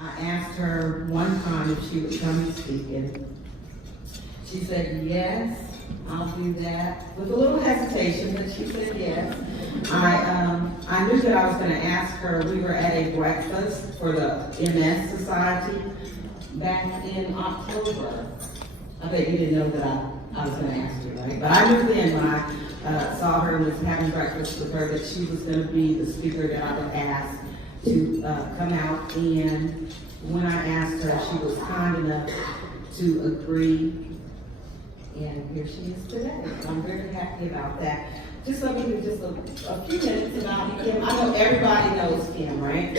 I asked her one time if she would come and speak, and she said, yes, I'll do that. With a little hesitation, but she said yes. I knew that I was gonna ask her. We were at a breakfast for the MS Society back in October. I bet you didn't know that I was gonna ask you, right? But I knew then when I saw her and was having breakfast with her that she was gonna be the speaker that I would ask to come out. And when I asked her, she was kind enough to agree. And here she is today. So I'm very happy about that. Just let me do just a few minutes about Kim. I know everybody knows Kim, right?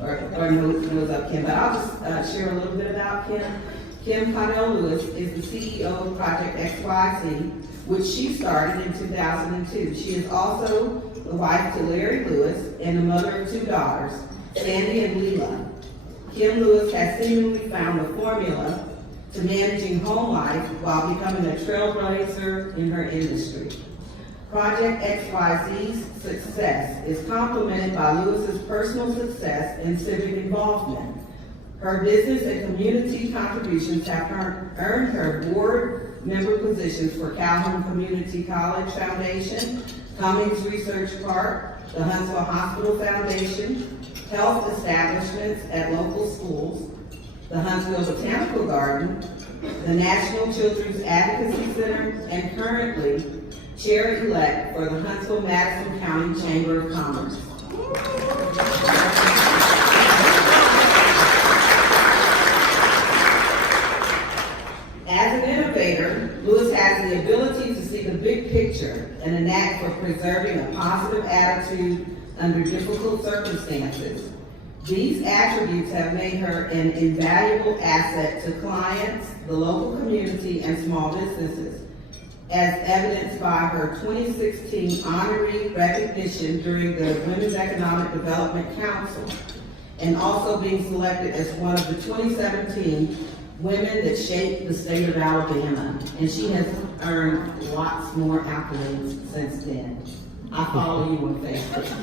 Or knows of Kim, but I'll just share a little bit about Kim. KImCaudleLewis is the CEO of PROJECTXYZ, which she started in 2002. She is also the wife to Larry Lewis and the mother of two daughters, Sandi and Lela. Kim Lewis has seemingly found the formula to managing home life while becoming a trailblazer in her industry. PROJECTXYZ's success is complemented by Lewis's personal success and civic involvement. Her business and community contributions have earned her board member positions for Calhoun Community College Foundation, Cummings Research Park, the Huntsville Hospital Foundation, health establishments at local schools, the Huntsville Botanical Garden, the National Children's Advocacy Center, and currently chair-elect for the Huntsville-Madison County Chamber of Commerce. As an innovator, Lewis has the ability to see the big picture and a knack for preserving a positive attitude under difficult circumstances. These attributes have made her an invaluable asset to clients, the local community, and small businesses, as evidenced by her 2016 honorary recognition during the Women's Economic Development Council, and also being selected as one of the 2017 Women That Shaped the State of Alabama. And she has earned lots more accolades since then. I follow you on Facebook.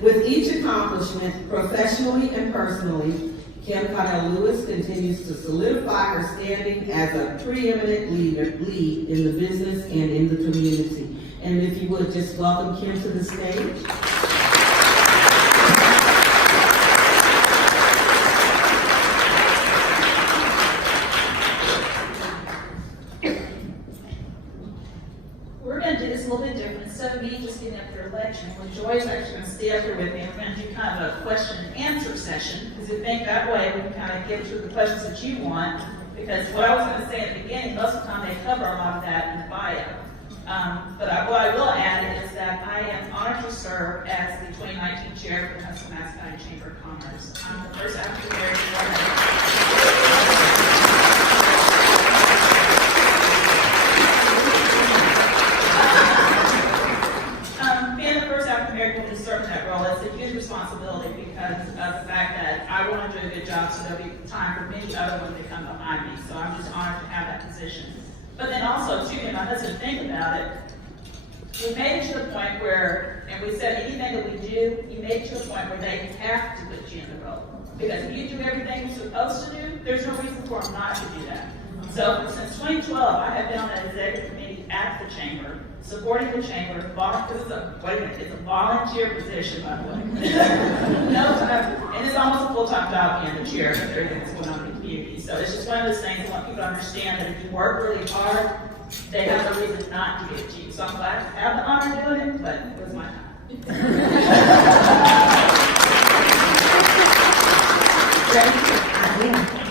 With each accomplishment, professionally and personally, KImCaudleLewis continues to solidify her standing as a preeminent lead in the business and in the community. And if you would just welcome Kim to the stage. We're going to do this a little bit different. Instead of me just getting up for a lecture, Joy's actually going to stay up here with me. We're going to do kind of a question and answer session, because I think that way we can kind of get to the questions that you want. Because what I was going to say at the beginning, most of the time they cover a lot of that in the bio. But what I will add is that I am honored to serve as the 2019 chair for the Huntsville-Madison County Chamber of Commerce. I'm the first African-American woman. To serve in that role, it's a huge responsibility because of the fact that I want to do a good job, so there'll be time for many other ones to come behind me. So I'm just honored to have that position. But then also, too, my husband, think about it. We made it to the point where, and we said anything that we do, you made it to a point where they have to put you in the role. Because if you do everything you're supposed to do, there's no reason for them not to do that. So since 2012, I have been on the executive committee at the chamber, supporting the chamber, because it's a volunteer position, by the way. And it's almost a full-time job being the chair of everything that's going on in the community. So it's just one of those things I want people to understand that if you work really hard, they have no reason not to give it to you. So I'm glad to have the honor doing it, but it was my time.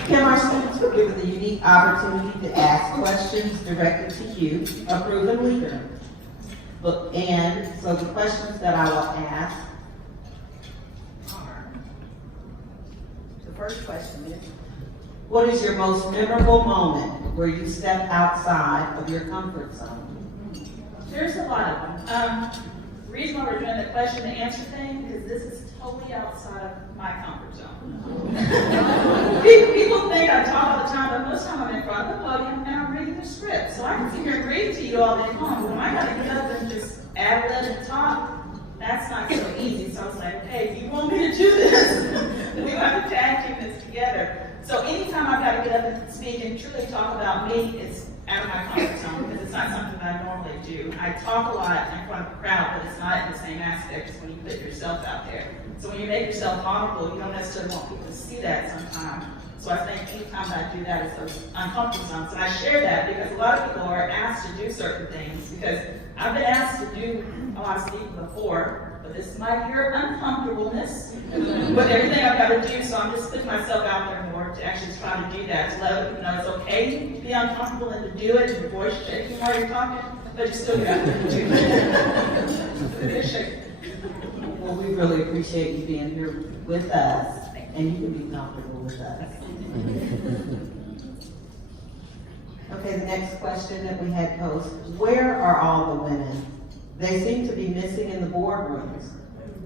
Kim, our students were given the unique opportunity to ask questions directed to you, a proven leader. And so the questions that I will ask are, the first question is, what is your most memorable moment where you stepped outside of your comfort zone? There's a lot of them. The reason why we're doing the question and answer thing is this is totally outside of my comfort zone. People think I talk all the time, but most of the time I'm in front of the podium and I'm reading the script. So I can sit here and read to you all day long. When I got to get up and just ad-lib and talk, that's not so easy. So I was like, okay, if you want me to do this, we have to tag team this together. So anytime I've got to get up and speak and truly talk about me, it's out of my comfort zone because it's not something that I normally do. I talk a lot in front of a crowd, but it's not in the same aspect as when you put yourself out there. So when you make yourself vulnerable, you don't necessarily want people to see that sometimes. So I think anytime I do that, it's those uncomfortable zones. And I share that because a lot of people are asked to do certain things because I've been asked to do a lot of speaking before, but this is my year of uncomfortableness with everything I've got to do. So I'm just putting myself out there more to actually try to do that, to let other people know it's okay to be uncomfortable and to do it, and your voice shaking while you're talking, but you still got to do it. Well, we really appreciate you being here with us, and you can be comfortable with us. Okay, the next question that we had posed, where are all the women? They seem to be missing in the boardrooms.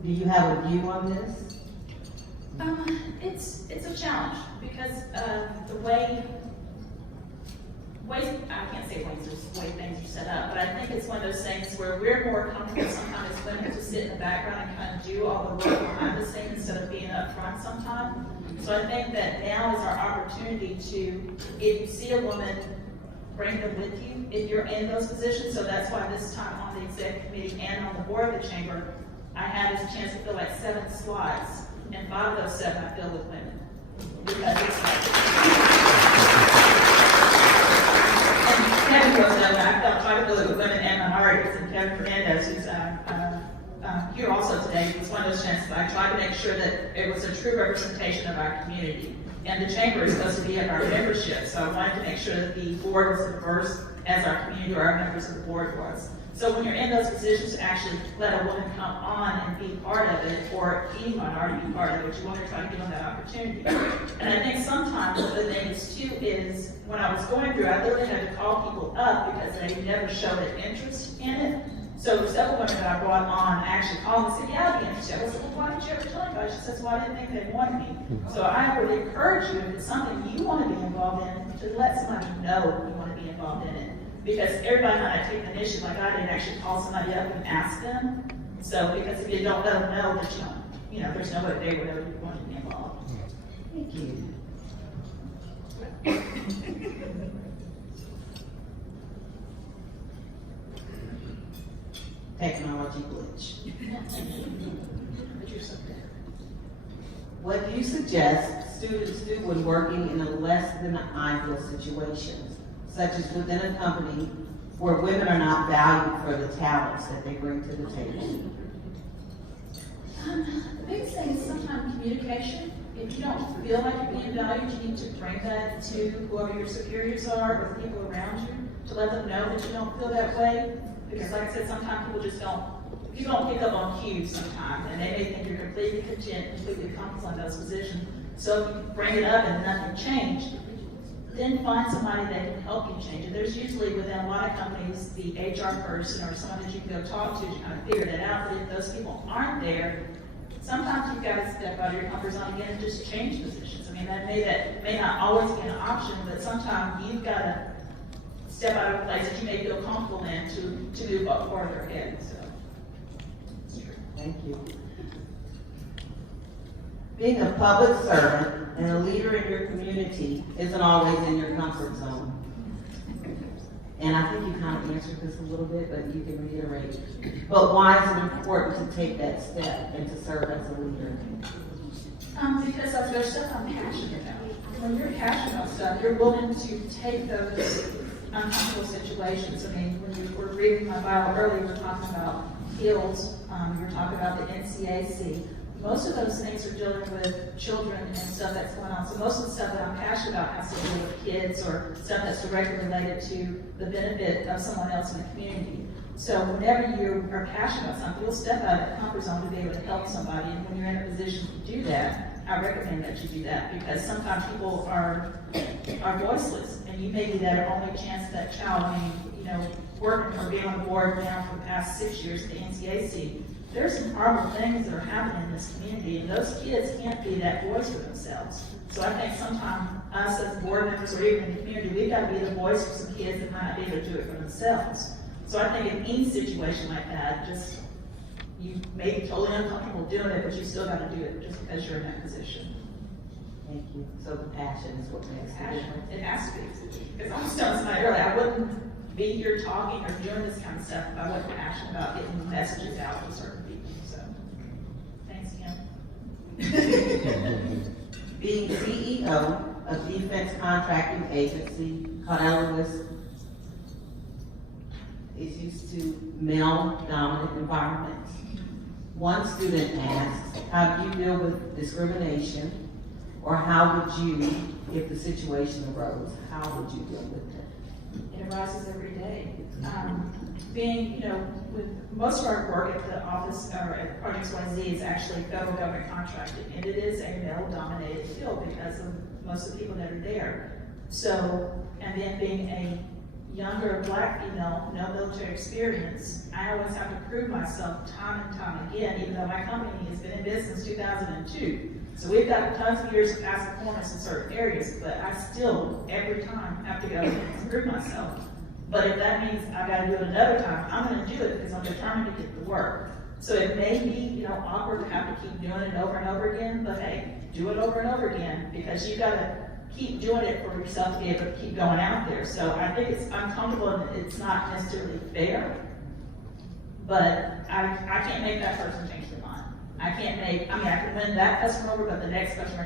Do you have a view on this? It's a challenge because the way I can't say ways, there's the way things are set up, but I think it's one of those things where we're more comfortable sometimes as women to sit in the background and kind of do all the work behind the scenes instead of being up front sometimes. So I think that now is our opportunity to, if you see a woman, bring them with you if you're in those positions. So that's why this time on the executive committee and on the board of the chamber, I had this chance to fill like 7 slides, and 5 of those 7 I filled with women. Because it's Kevin goes down, I felt trying to fill it with women and minorities, and Kevin Fernandez, who's here also today, was one of those chances. I tried to make sure that it was a true representation of our community. And the chamber is supposed to be of our membership, so I wanted to make sure that the board was diverse as our community or our members of the board was. So when you're in those positions, to actually let a woman come on and be part of it, or any minority be part of it, you want to try to give them that opportunity. And I think sometimes one of the things too is, when I was going through, I literally had to call people up because they never showed an interest in it. So several women that I brought on actually called and said, yeah, I'd be interested. I said, well, why didn't you ever tell anybody? She says, well, I didn't think they wanted me. So I would encourage you, if it's something you want to be involved in, to let somebody know you want to be involved in it. Because everybody might not take the initiative like I did, actually call somebody up and ask them. So, because if you don't let them know that you don't, there's no way they would ever want to be involved. Thank you. Technology glitch. What do you suggest students do when working in a less than ideal situation, such as within a company where women are not valued for the talents that they bring to the table? The biggest thing is sometimes communication. If you don't feel like you're being valued, you need to bring that to whoever your superiors are or the people around you to let them know that you don't feel that way. Because like I said, sometimes people just don't pick up on cues sometimes, and they may think you're completely content, completely comfortable in those positions. So if you bring it up and nothing changed, then find somebody that can help you change it. There's usually within a lot of companies the HR person or someone that you can go talk to kind of figure that out. But if those people aren't there, sometimes you've got to step out of your comfort zone again and just change positions. I mean, that may not always be an option, but sometimes you've got to step out of a place that you may feel comfortable in to move up farther ahead. So. Thank you. Being a public servant and a leader in your community isn't always in your comfort zone. And I think you kind of answered this a little bit, but you can reiterate. But why is it important to take that step and to serve as a leader? Because of there's stuff I'm passionate about. When you're passionate about stuff, you're willing to take those uncomfortable situations. I mean, when you were reading my bio earlier, we were talking about fields, you were talking about the NCAC. Most of those things are dealing with children and stuff that's going on. So most of the stuff that I'm passionate about has to do with kids or stuff that's directly related to the benefit of someone else in the community. So whenever you are passionate about something, you'll step out of that comfort zone to be able to help somebody. And when you're in a position to do that, I recommend that you do that, because sometimes people are voiceless, and you may be that only chance that child. I mean, working or being on the board now for the past 6 years at the NCAC, there's some horrible things that are happening in this community, and those kids can't be that voice for themselves. So I think sometimes us as board members or even in the community, we've got to be the voice for some kids that might not be able to do it for themselves. So I think in any situation like that, just, you may be totally uncomfortable doing it, but you still gotta do it just because you're in that position. Thank you. So the passion is what makes the Passion, difference. it has to be. Because I was telling somebody earlier, I wouldn't be here talking or doing this kind of stuff if I wasn't passionate about getting messages out to certain people, so. Thanks, Kim. Being CEO of defense contracting agency, Caudle Lewis is used to male-dominant environments. One student asks, how do you deal with discrimination? Or how would you, if the situation arose, how would you deal with it? It arises every day. Being, with most of our work at the office or at PROJECTXYZ is actually federal government contracting, and it is a male-dominated field because of most of the people that are there. So, and then being a younger black female, no military experience, I always have to prove myself time and time again, even though my company has been in business since 2002. So we've got tons of years of past performance in certain areas, but I still, every time, have to go and prove myself. But if that means I've got to do it another time, I'm going to do it because I'm determined to get the work. So it may be, awkward to have to keep doing it over and over again, but hey, do it over and over again because you've got to keep doing it for yourself to be able to keep going out there. So I think it's uncomfortable and it's not necessarily fair, but I can't make that person change their mind. I can win that customer over, but the next customer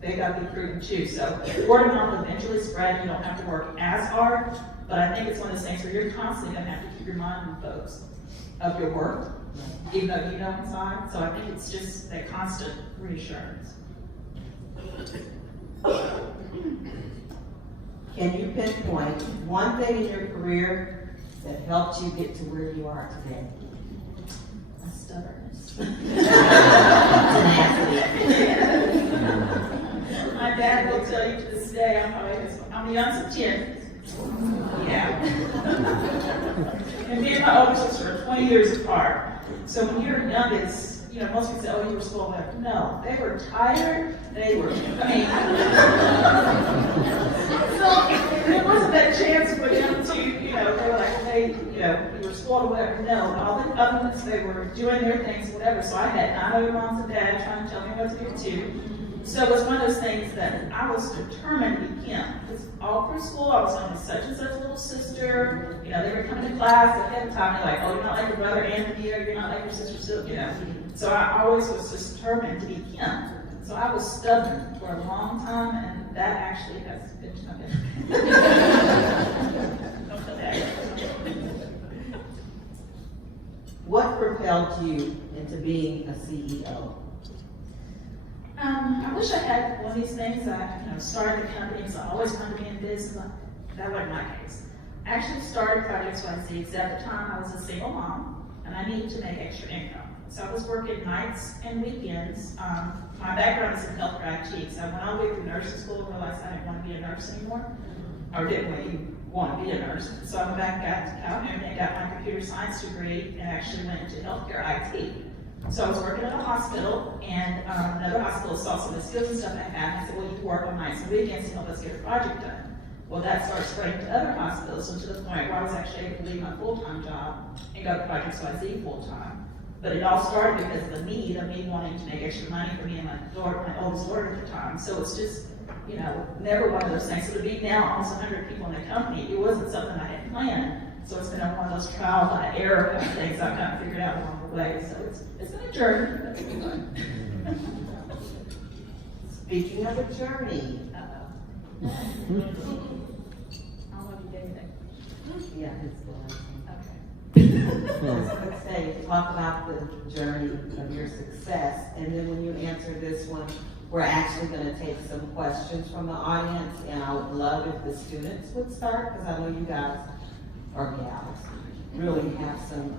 they got to be proven too. So word of mouth will eventually spread. You don't have to work as hard, but I think it's one of those things where you're constantly going to have to keep reminding folks of your work, even though you know inside. So I think it's just that constant reassurance. Can you pinpoint one thing in your career that helped you get to where you are today? My stubbornness. My dad will tell you to this day, I'm the youngest of 10. Yeah. And me and my older sister are 20 years apart. So when you're youngest, most people say, oh, you were spoiled. No, they were tired. They were, so there wasn't that chance for them to, they were like, hey, you were spoiled or whatever. No, all the other ones, they were doing their things, whatever. So I had 9 other moms and dads trying to tell me what to do too. So it was one of those things that I was determined to be Kim. Because all through school, I was known as such and such little sister. They were coming to class ahead of time. They're like, oh, you're not like your brother Anthony, or you're not like your sister Sylvia. So I always was just determined to be Kim. So I was stubborn for a long time, and that actually has been to my benefit. What propelled you into being a CEO? I wish I had one of these things. I started the company, so I always wanted to be in business. That wasn't my case. I actually started PROJECTXYZ because at the time I was a single mom, and I needed to make extra income. So I was working nights and weekends. My background is in healthcare IT, so I went all the way through nursing school and realized I didn't want to be a nurse anymore, or didn't really want to be a nurse. So I went back to California and got my computer science degree and actually went into healthcare IT. So I was working at a hospital, and another hospital saw some of the skills and stuff I had, and I said, well, you can work on nights and weekends to help us get a project done. Well, that started spreading to other hospitals, so to the point where I was actually able to leave my full-time job and go to PROJECTXYZ full-time. But it all started because of the need of me wanting to make extra money for me and my oldest daughter at the time. So it's just, never one of those things. So to be now almost 100 people in the company, it wasn't something I had planned. So it's been one of those trial by error kind of things I've kind of figured out along the way. So it's been a journey. That's been fun. Speaking of a journey. I don't know if you gave me that. Yeah, it's good. Okay. Let's say, talk about the journey of your success, and then when you answer this one, we're actually going to take some questions from the audience, and I would love if the students would start, because I know you guys, or gals, really have some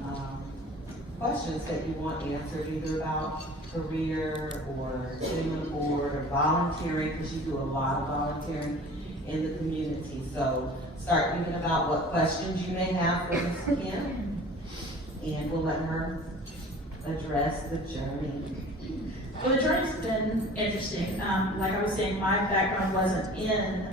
questions that you want answered, either about career, or sitting on the board, or volunteering, because you do a lot of volunteering in the community. So start thinking about what questions you may have for Ms. Kim, and we'll let her address the journey. Well, the journey's been interesting. Like I was saying, my background wasn't in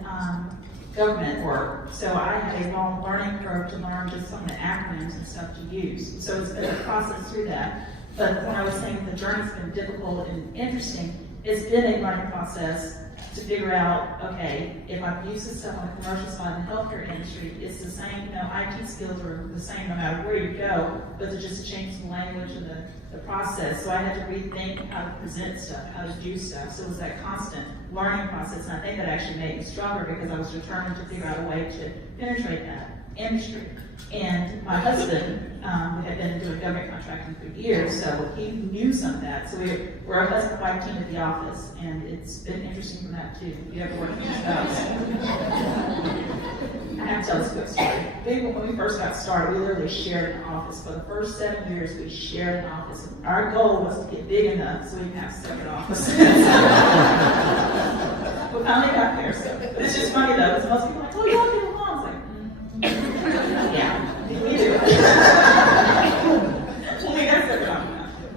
government work, so I had a long learning curve to learn just some of the acronyms and stuff to use. So it's been a process through that. But when I was saying the journey's been difficult and interesting, it's been a learning process to figure out, okay, if I'm used to stuff on the commercial side in the healthcare industry, it's the same, IT skills are the same no matter where you go, but to just change the language and the process. So I had to rethink how to present stuff, how to do stuff. So it was that constant learning process, and I think that actually made me stronger because I was determined to figure out a way to penetrate that industry. And my husband, we had been doing government contracting for years, so he knew some of that. So we're a husband-wife team at the office, and it's been interesting from that too. If you ever work with your spouse. I have to tell this quick story. When we first got started, we literally shared an office. For the first 7 years, we shared an office. Our goal was to get big enough so we could have separate offices. We finally got there, so. But it's just funny though, because most people are like, oh, y'all get along. I was like, yeah, we do. Well, we got separate offices.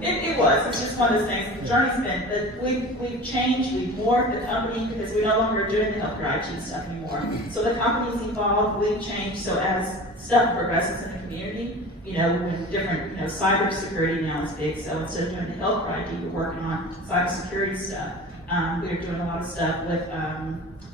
It was. It's just one of those things. The journey's been that we've changed, we've morphed the company because we no longer are doing the healthcare IT stuff anymore. So the company's evolved, we've changed. So as stuff progresses in the community, with different, cybersecurity now is big. So instead of doing the healthcare IT, we're working on cybersecurity stuff. We're doing a lot of stuff with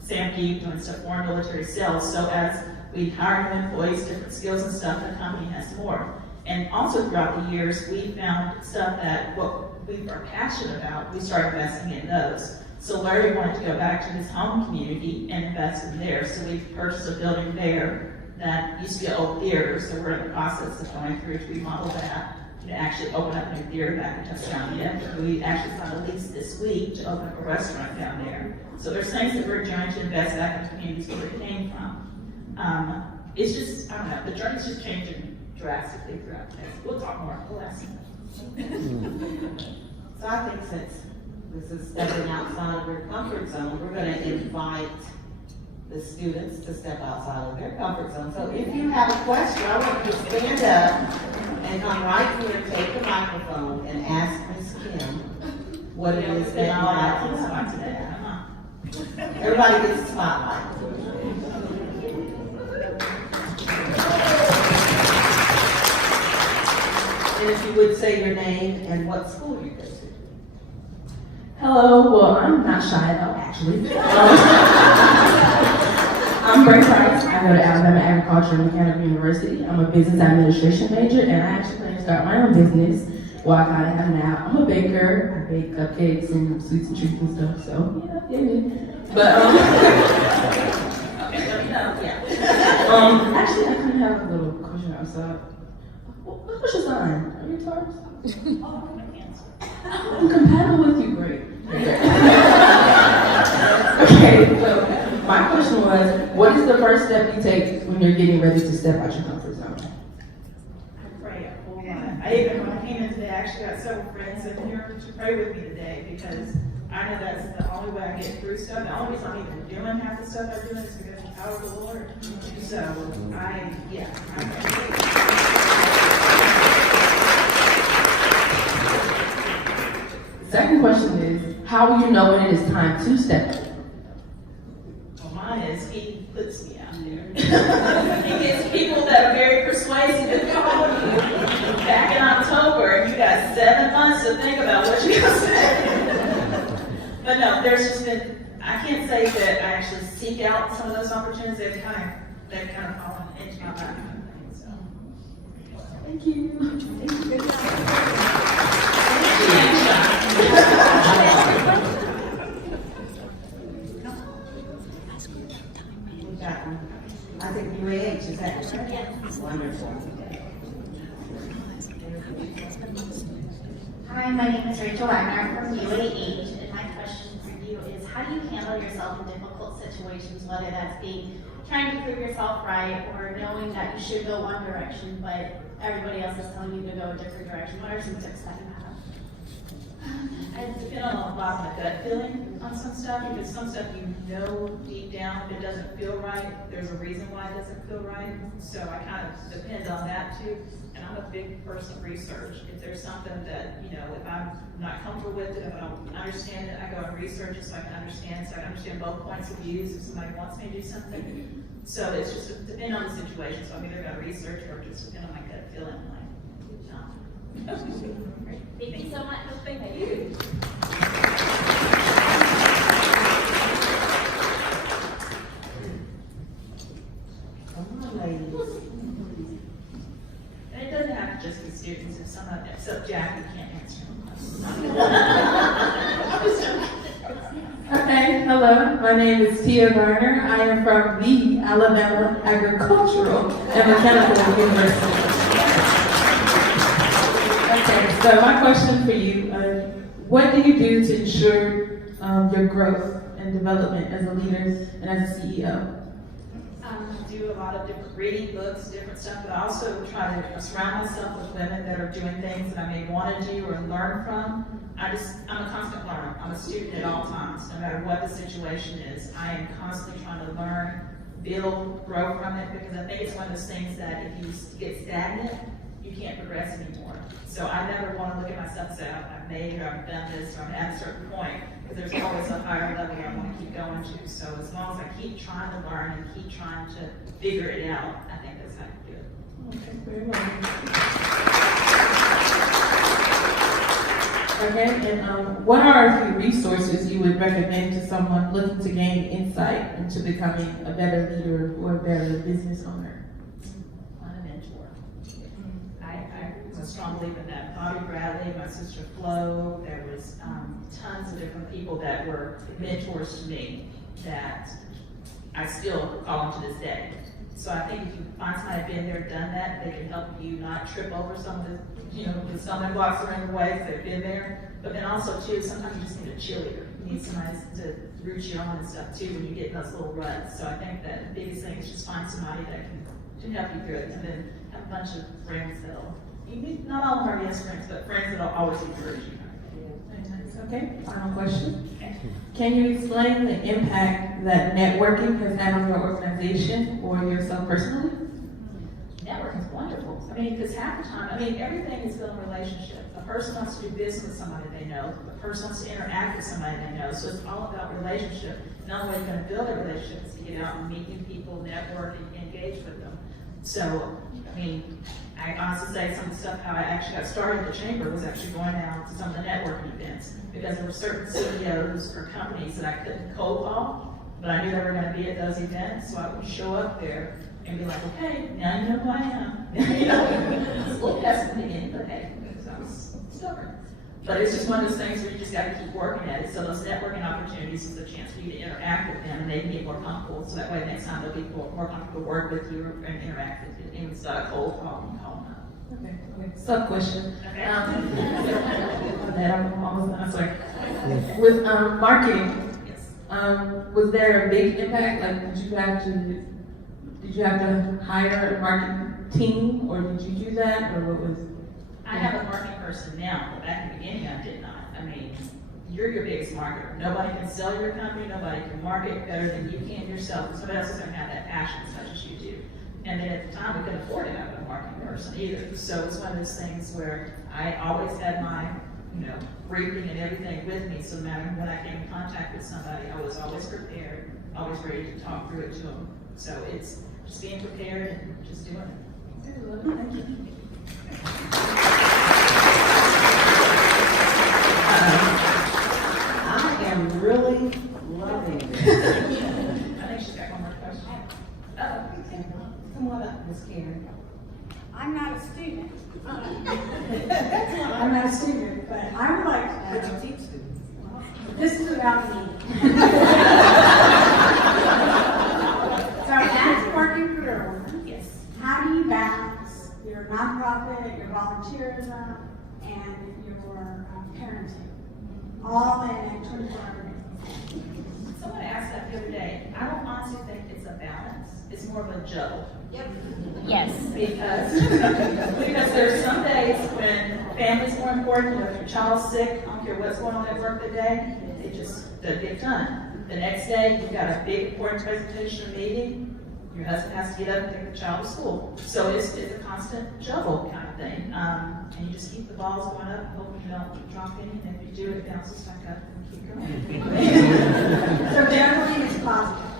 SAMP, doing stuff foreign military sales. So as we hire new employees, different skills and stuff, the company has more. And also throughout the years, we found stuff that what we are passionate about, we started investing in those. So Larry wanted to go back to his home community and invest in there. So we purchased a building there that used to be an old theater. So we're in the process of going through to remodel that to actually open up a new theater back in Touchdown. We actually signed a lease this week to open up a restaurant down there. So there's things that we're trying to invest back in the communities where it came from. It's just, I don't know, the journey's just changing drastically throughout the next. We'll talk more. We'll ask you. So I think since this is stepping outside of your comfort zone, we're going to invite the students to step outside of their comfort zone. So if you have a question, I want you to stand up and come right here, take the microphone, and ask Ms. Kim what it is that you like to talk today. Everybody gets a spotlight. And if you would say your name and what school you go to. Hello, well, I'm not shy though, actually. I'm Bray Price. I go to Alabama Agriculture and Mechanical University. I'm a business administration major, and I actually plan to start my own business. Well, I kind of have now. I'm a baker. I bake cupcakes and sweets and treats and stuff, so yeah. But, actually, I kind of have a little question outside. What's your sign? Are you Taurus? I'm compatible with you, great. Okay, so my question was, what is the first step you take when you're getting ready to step out your comfort zone? I pray a whole lot. I even, when I came in today, I actually got several friends in here to pray with me today because I know that's the only way I get through stuff. The only reason I'm even doing half the stuff I'm doing is because of the power of the Lord. So I Second question is, how will you know when it is time to step up? Well, mine is he puts me out there. He gets people that are very persuasive and call me back in October, and you got 7 months to think about what you're going to say. But no, there's just been, I can't say that I actually seek out some of those opportunities. They've kind of fallen into my lap. So. Thank you. I think UAH, is that correct? Yes. Wonderful. Hi, my name is Rachel Wagner from UAH, and my question for you is, how do you handle yourself in difficult situations, whether that's trying to prove yourself right or knowing that you should go one direction, but everybody else is telling you to go a different direction? What are some tips that you have? I depend on a lot of my gut feeling on some stuff, because some stuff you know deep down, if it doesn't feel right, there's a reason why it doesn't feel right. So I kind of depend on that too. And I'm a big person of research. If there's something that, if I'm not comfortable with it, if I don't understand it, I go and research it so I can understand both points of views if somebody wants me to do something. So it's just depend on the situation. So I'm either going to research or just depend on my gut feeling. Thank you so much. Thank you. Come on, ladies. And it doesn't have to just be students, if some of them, except Jackie can't answer. Okay, hello, my name is Tia Garner. I am from the Alabama Agricultural and Mechanical University. Okay, so my question for you, what do you do to ensure your growth and development as a leader and as a CEO? I do a lot of different reading books, different stuff, but I also try to surround myself with women that are doing things that I may want to do or learn from. I'm a constant learner. I'm a student at all times, no matter what the situation is. I am constantly trying to learn, build, grow from it, because I think it's one of those things that if you get stagnant, you can't progress anymore. So I never want to look at myself and say, I've made it, or I've done this, or I'm at a certain point, because there's always a higher level I want to keep going to. So as long as I keep trying to learn and keep trying to figure it out, I think that's how you do it. Okay, very well. Okay, and what are a few resources you would recommend to someone looking to gain insight into becoming a better leader or a better business owner? Find a mentor. I'm a strong believer in that. Bobby Bradley, my sister Flo, there was tons of different people that were mentors to me that I still call them to this day. So I think if you find somebody been there, done that, they can help you not trip over some of the, the stumbling blocks are in the way, they've been there. But then also too, sometimes you just need a cheerleader. You need somebody to root you on and stuff too when you get in those little ruts. So I think that the biggest thing is just find somebody that can help you through it, and then have a bunch of friends that'll, not all of them are yes friends, but friends that'll always encourage you. Okay, final question. Can you explain the impact that networking has had on your organization or yourself personally? Networking is wonderful. I mean, because half the time, everything is built in relationship. A person wants to do business with somebody they know. A person wants to interact with somebody they know. So it's all about relationship. The only way you're going to build a relationship is to get out and meet new people, network, and engage with them. So, I honestly say some of the stuff how I actually got started in the chamber was actually going out to some of the networking events, because there were certain CEOs or companies that I couldn't cold call, but I knew they were going to be at those events, so I would show up there and be like, okay, now you know who I am. It's a little pesky in the beginning, but hey, because I was stubborn. But it's just one of those things where you just got to keep working at it. So those networking opportunities is a chance for you to interact with them, and they can get more comfortable. So that way, next time they'll be more comfortable to work with you and interact with you. Even instead of cold call and call them up. Okay. Sub question. Okay. I'm sorry. With marketing, Yes. was there a big impact? Like, did you have to hire a marketing team, or did you do that, or what was? I have a marketing person now, but back in the beginning, I did not. You're your biggest marketer. Nobody can sell your company. Nobody can market better than you can yourself. Somebody else is going to have that passion such as you do. And then at the time, we couldn't afford to have a marketing person either. So it's one of those things where I always had my, briefing and everything with me. So no matter when I came in contact with somebody, I was always prepared, always ready to talk through it to them. So it's just being prepared and just doing it. Thank you. I am really loving this. I think she's got one more question. Come on up, Ms. Karen. I'm not a student. I'm not a student, but I would like to But know. you teach students. This is about me. So as a working career woman, Yes. how do you balance your nonprofit, your volunteerism, and your parenting, all in a 24-hour day? Someone asked that the other day. I don't honestly think it's a balance. It's more of a juggle. Yes. Because there's some days when family's more important, if your child's sick, I don't care what's going on at work that day, they get done. The next day, you've got a big important presentation or meeting, your husband has to get up and take the child to school. So it's a constant juggle kind of thing. And you just keep the balls going up, hope you don't drop any, and if you do, it bounces back up and keep going. So generally it's positive.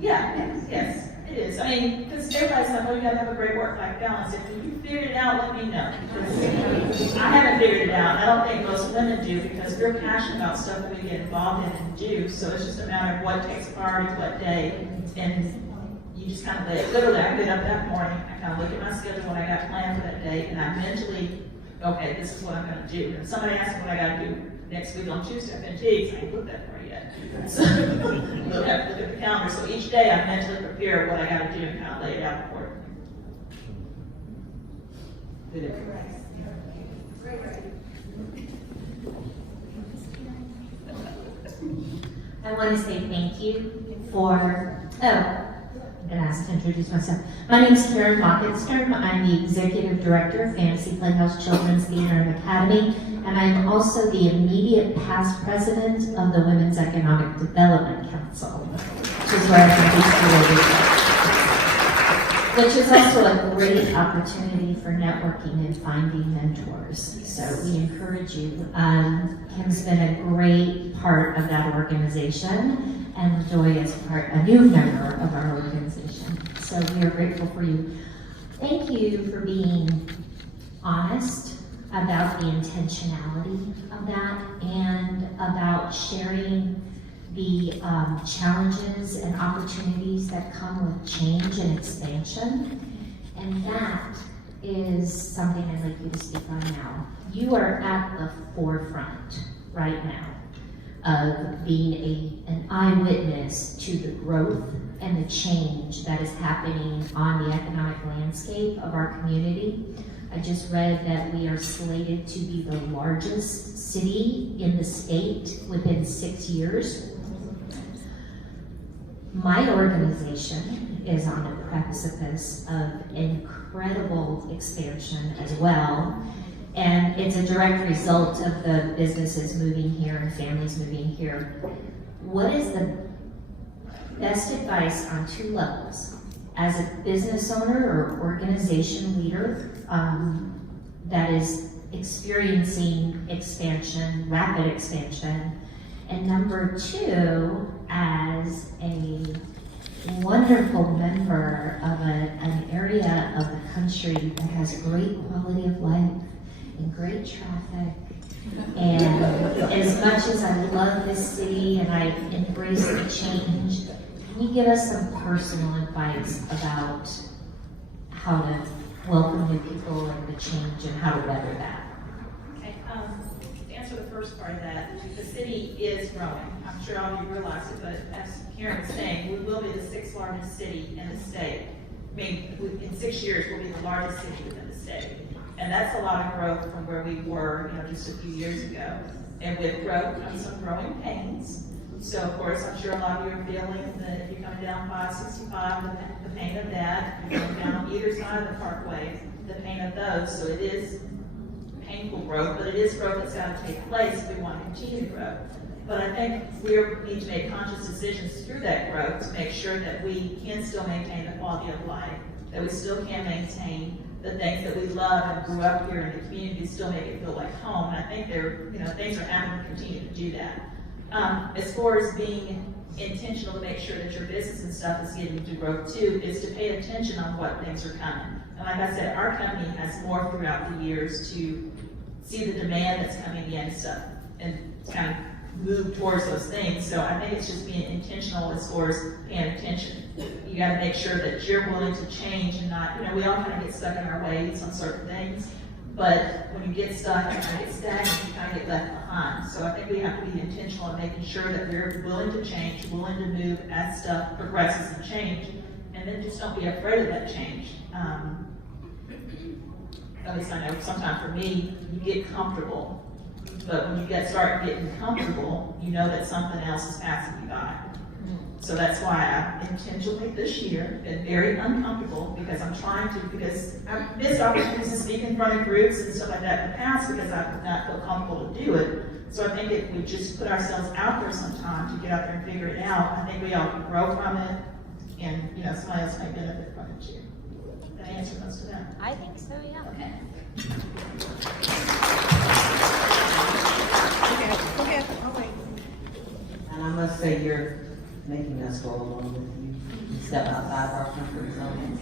Yeah, yes. It is, I mean, because everybody's like, oh, you gotta have a great work-life balance. If you figured it out, let me know. Because I haven't figured it out. I don't think most women do, because we're passionate about stuff that we get involved in and do. So it's just a matter of what takes priority what day. And you just kind of let it, literally, I get up that morning, I kind of look at my schedule, what I got planned for that day, and I mentally, okay, this is what I'm gonna do. And if somebody asks me what I gotta do next week on Tuesday, I've been teased, I ain't looked that far yet. So, we'll have to look at the calendar. So each day I mentally prepare what I gotta do and kind of lay it out accordingly. I want to say thank you for, I'm going to ask to introduce myself. My name is Karen Mockenstern. I'm the Executive Director of Fantasy Playhouse Children's Theater and Academy, and I'm also the immediate past president of the Women's Economic Development Council, which is where I think which is also a great opportunity for networking and finding mentors. So we encourage you. Kim's been a great part of that organization, and Joy is a new member of our organization. So we are grateful for you. Thank you for being honest about the intentionality of that and about sharing the challenges and opportunities that come with change and expansion. And that is something I'd like you to speak on now. You are at the forefront right now of being an eyewitness to the growth and the change that is happening on the economic landscape of our community. I just read that we are slated to be the largest city in the state within 6 years. My organization is on the precipice of incredible expansion as well. And it's a direct result of the businesses moving here and families moving here. What is the best advice on 2 levels? As a business owner or organization leader that is experiencing expansion, rapid expansion, and number 2, as a wonderful member of an area of the country that has great quality of life and great traffic. And as much as I love this city and I embrace the change, can you give us some personal advice about how to welcome new people and the change and how to weather that? Okay, to answer the first part of that, the city is growing. I'm sure all of you realize it, but as Karen was saying, we will be the 6th largest city in the state. I mean, in 6 years, we'll be the largest city within the state. And that's a lot of growth from where we were, just a few years ago. And with growth comes some growing pains. So, of course, I'm sure a lot of you are feeling that if you're coming down 565, the pain of that. If you're going down on either side of the parkway, the pain of those. So it is painful growth, but it is growth that's got to take place if we want to continue to grow. But I think we need to make conscious decisions through that growth to make sure that we can still maintain the quality of life, that we still can maintain the things that we love and grew up here in the community, still make it feel like home. And I think things are happening to continue to do that. As far as being intentional to make sure that your business and stuff is getting to growth too, is to pay attention on what things are coming. And like I said, our company has morphed throughout the years to see the demand that's coming in and stuff, and kind of move towards those things. So I think it's just being intentional as far as paying attention. You got to make sure that you're willing to change and not, we all kind of get stuck in our ways on certain things. But when you get stuck and kind of get stagnant, you kind of get left behind. So I think we have to be intentional in making sure that we're willing to change, willing to move as stuff progresses and change, and then just don't be afraid of that change. At least I know sometimes for me, you get comfortable, but when you start getting comfortable, you know that something else is passing you by. So that's why I intentionally this year been very uncomfortable, because I'm trying to, because I've missed opportunities to speak in front of groups and stuff like that in the past because I did not feel comfortable to do it. So I think if we just put ourselves out there sometime to get out there and figure it out, I think we all can grow from it, and somebody else may benefit from it too. Did I answer most of that? I think so, yeah. Okay. And I must say, making us go along with you, step outside of our comfort zone.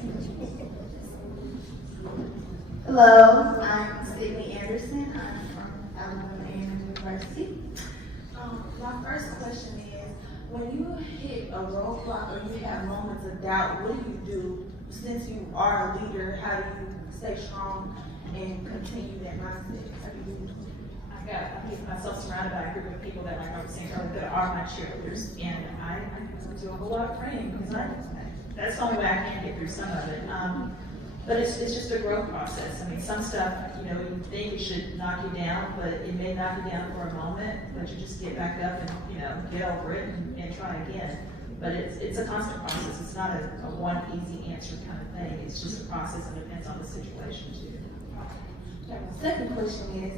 Hello, I'm Sydney Anderson. I'm from Alabama University. My first question is, when you hit a roadblock or you have moments of doubt, what do? Since you are a leader, how do you stay strong and continue that mindset? How do you do? I keep myself surrounded by a group of people that, like I was saying earlier, that are my cheerleaders, and I do a whole lot of praying because that's the only way I can get through some of it. But it's just a growth process. I mean, some stuff, you think it should knock you down, but it may knock you down for a moment, but you just get back up and, get over it and try again. But it's a constant process. It's not a one easy answer kind of thing. It's just a process and depends on the situation too. My second question is,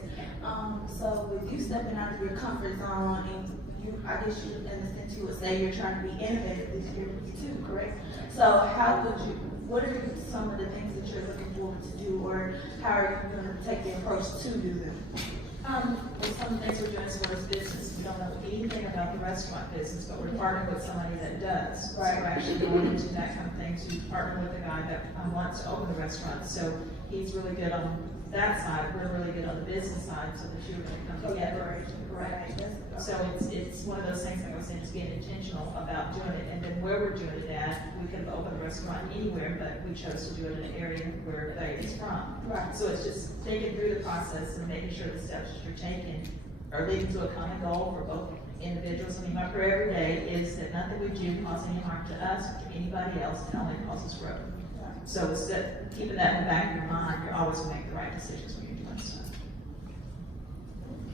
so with you stepping out of your comfort zone and I guess you, in a sense, you would say you're trying to be innovative this year too, correct? So what are some of the things that you're looking forward to do, or how are you going to take the approach to do them? Well, some of the things we're doing as far as business, we don't know anything about the restaurant business, but we're partnering with somebody that does. Right. So we're actually going into that kind of thing to partner with a guy that wants to open the restaurant. So he's really good on that side, we're really good on the business side, so the two are going to come together. Correct. So it's one of those things, like I was saying, just being intentional about doing it, and then where we're doing it at, we could have opened a restaurant anywhere, but we chose to do it in an area where they is from. Right. So it's just thinking through the process and making sure the steps that you're taking are leading to a common goal for both individuals. I mean, my prayer every day is that nothing we do cause any harm to us or to anybody else, and only causes growth. So it's that, keeping that in the back of your mind, you're always going to make the right decisions when you're doing stuff.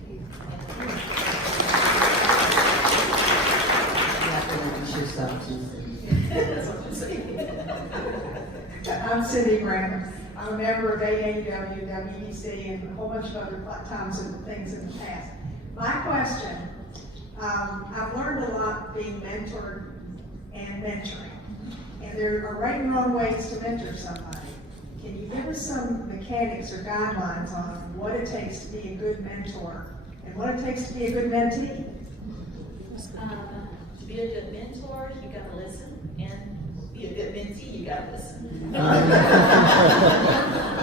You have to introduce yourself too. That's what I'm saying. I'm Cindy Brown. I'm a member of AAUW, WEC, and a whole bunch of other times and things in the past. My question, I've learned a lot being mentored and mentoring. And there are right and wrong ways to mentor somebody. Can you give us some mechanics or guidelines on what it takes to be a good mentor and what it takes to be a good mentee? To be a good mentor, you gotta listen, and be a good mentee, you gotta listen.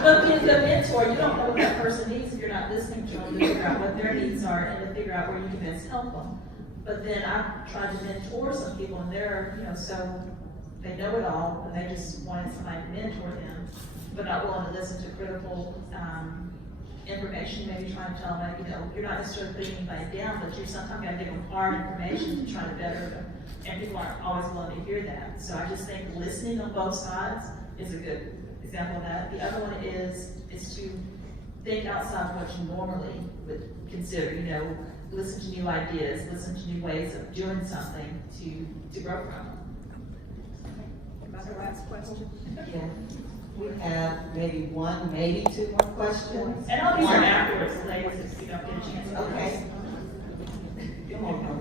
But being a good mentor, you don't know what that person needs if you're not listening to them to figure out what their needs are and to figure out where you can best help them. But then I've tried to mentor some people, and they're, so they know it all, and they just wanted somebody to mentor them, but not willing to listen to critical information, maybe trying to tell them, you're not necessarily putting anybody down, but you sometimes got to give them hard information to try to better them, and people aren't always willing to hear that. So I just think listening on both sides is a good example of that. The other one is to think outside of what you normally would consider, listen to new ideas, listen to new ways of doing something to grow from. That's the last question. Yeah. We have maybe one, maybe two more questions. And all these are afterwards, ladies, if you don't get a chance. Okay. Come on,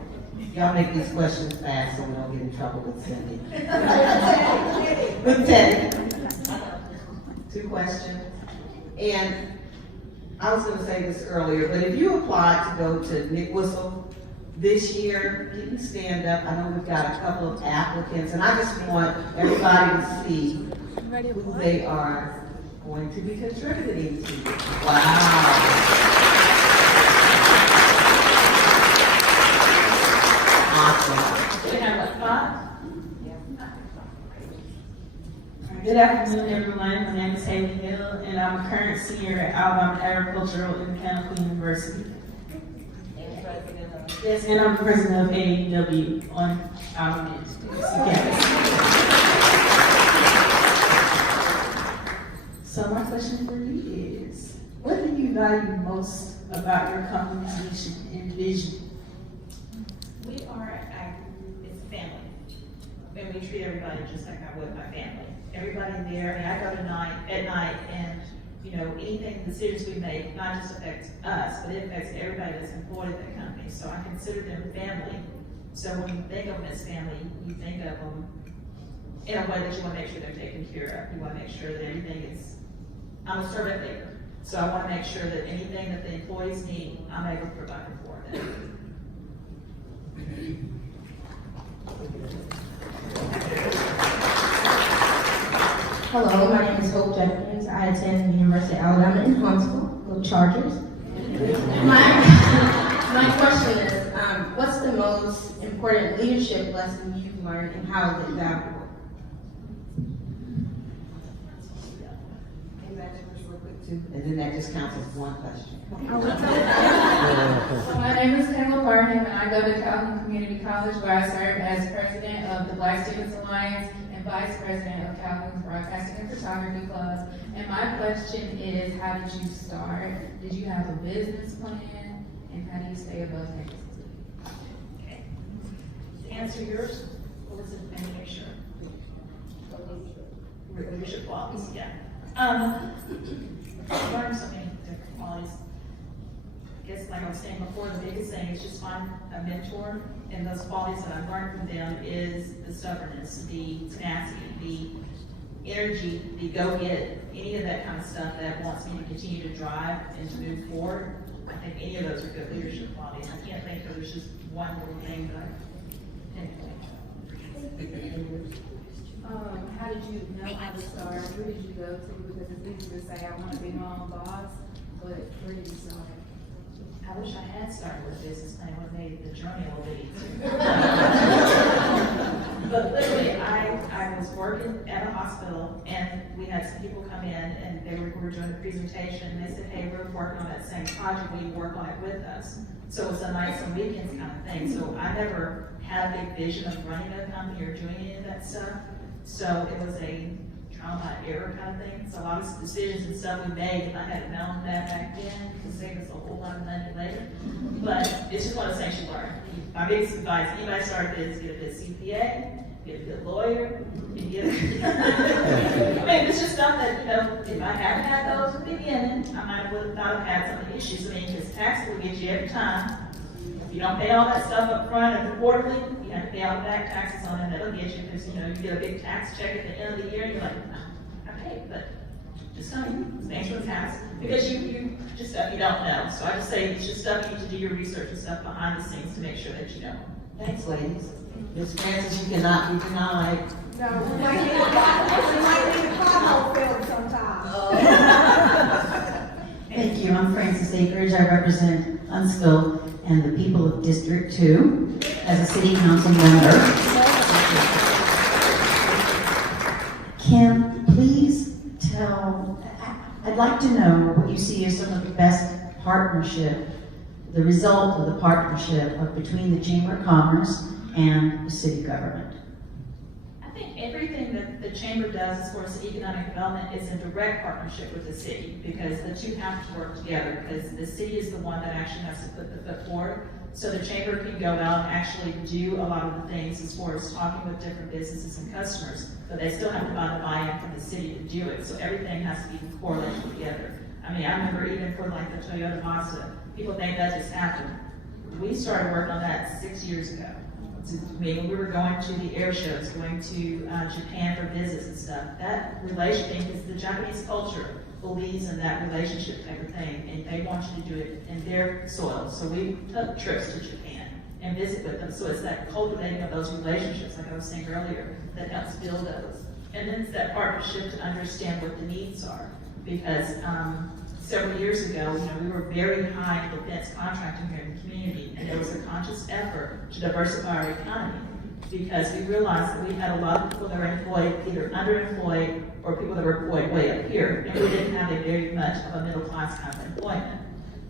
y'all make these questions fast so we don't get in trouble with Cindy. With Teddy. Two questions. And I was going to say this earlier, but if you applied to go to Nick Whistle this year, you can stand up. I know we've got a couple of applicants, and I just want everybody to see who they are going to be contributing to. Wow. Awesome. We have like 5? Good afternoon, everyone. My name is Haley Hill, and I'm a current senior at Alabama Agricultural and Mechanical University. Yes, and I'm the president of AAUW on Alabama campus. So my question for you is, what do you value most about your company's mission and vision? We are it's a family. And we treat everybody just like I would my family. Everybody in there, I go to at night and, anything, decisions we make, not just affects us, but it affects everybody that's employed at that company. So I consider them family. So when you think of them as family, you think of them in a way that you want to make sure they're taken care of. You want to make sure that everything is, I'm a servant leader. So I want to make sure that anything that the employees need, I'm able to provide for them. Hello, my name is Hope Jeffries. I attend the University of Alabama in Huntsville, go Chargers. My question is, what's the most important leadership lesson you've learned and how is it valuable? Can you answer this real quick too? And then that just counts as one question. My name is Kendall Parham, and I go to Calhoun Community College, where I serve as president of the Black Students Alliance and vice president of Calhoun's Broadcasting and Photography Club. And my question is, how did you start? Did you have a business plan? And how do you stay above negativity? Okay. To answer yours, what was it? Let me make sure. Leadership qualities, yeah. I learned so many different qualities. I guess, like I was saying before, the biggest thing is just find a mentor, and those qualities that I've learned from them is the stubbornness, the tenacity, the energy, the go get it, any of that kind of stuff that wants me to continue to drive and to move forward. I think any of those are good leadership qualities. I can't think that there's just one little thing that I pinpoint. How did you know how to start? Where did you go to? Because it's easy to say, I want to be my own boss, but where did you start? I wish I had started with a business plan, would have made the journey a little bit easier. But literally, I was working at a hospital, and we had some people come in, and we were doing a presentation, and they said, hey, we're working on that same project, will you work on it with us? So it was a nights and weekends kind of thing. So I never had a big vision of running a company or doing any of that stuff. So it was a trial by error kind of thing. So a lot of decisions and stuff we made, if I had known that back then, it could save us a whole lot of money later. But it's just one of the things you learn. My biggest advice, anybody started this, get a good CPA, get a good lawyer, and get I mean, it's just stuff that, you know, if I hadn't had those at the beginning, I might have not have had some of the issues. I mean, because tax will get you every time. If you don't pay all that stuff up front and quarterly, you have to pay all the back taxes on it, that'll get you, because, you know, you get a big tax check at the end of the year, and you're like, oh, I paid, but just don't thanks for the tax, because you just stuff you don't know. So I just say it's just stuff you need to do your research and stuff behind the scenes to make sure that you know. Thanks, ladies. Ms. Francis, you cannot be denied. No, we might need a pothole filled sometime. Thank you. I'm Frances Akers. I represent Huntsville and the people of District 2 as a city council member. Kim, please I'd like to know what you see as some of the best partnership, the result of the partnership between the Chamber of Commerce and the city government. I think everything that the chamber does as far as economic development is in direct partnership with the city, because the two have to work together, because the city is the one that actually has to put the foot forward. So the chamber can go out and actually do a lot of the things as far as talking with different businesses and customers, but they still have to buy the buy-in from the city to do it. So everything has to be correlated together. I mean, I remember even for like the Toyota Mazda, people think that just happened. We started working on that 6 years ago. When we were going to the air shows, going to Japan for visits and stuff, that relationship, because the Japanese culture believes in that relationship type of thing, and they want you to do it in their soil. So we took trips to Japan and visit with them. So it's that cultivating of those relationships, like I was saying earlier, that helps build those. And then it's that partnership to understand what the needs are. Because several years ago, we were very high in defense contracting here in the community, and there was a conscious effort to diversify our economy, because we realized that we had a lot of people that were employed, either underemployed or people that were employed way up here, and we didn't have a very much of a middle class kind of employment.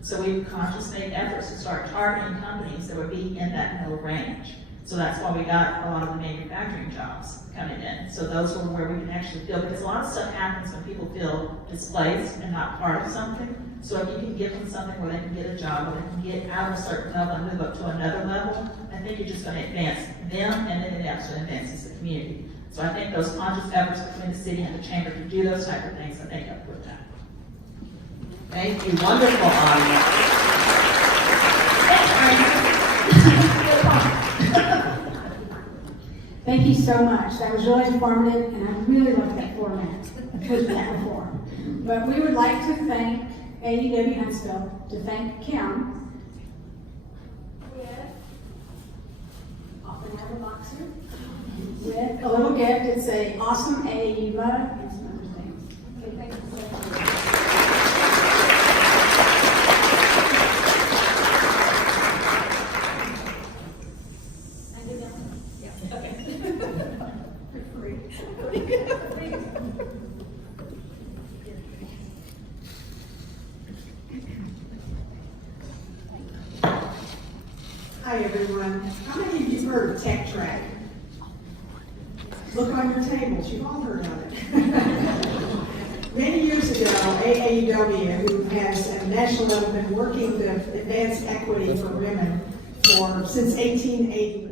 So we consciously made efforts to start targeting companies that would be in that middle range. So that's why we got a lot of the manufacturing jobs coming in. So those were where we can actually feel, because a lot of stuff happens when people feel displaced and not part of something. So if you can give them something where they can get a job, where they can get out of a certain level and move up to another level, I think you're just going to advance them, and then it actually advances the community. So I think those conscious efforts between the city and the chamber to do those type of things, I think help with that. Thank you. Wonderful audience. Thank you so much. That was really informative, and I really like that format. I've heard that before. But we would like to thank AAUW Huntsville, to thank Kim. Yes. Often have a boxer. with a little gift. It's a awesome AAU mug and some other things. Okay, thank you so much. Hi, everyone. How many of you have heard of Tech Track? Look on your tables, you've all heard of it. Many years ago, AAUW, who has at a national level been working to advance equity for women since 1889,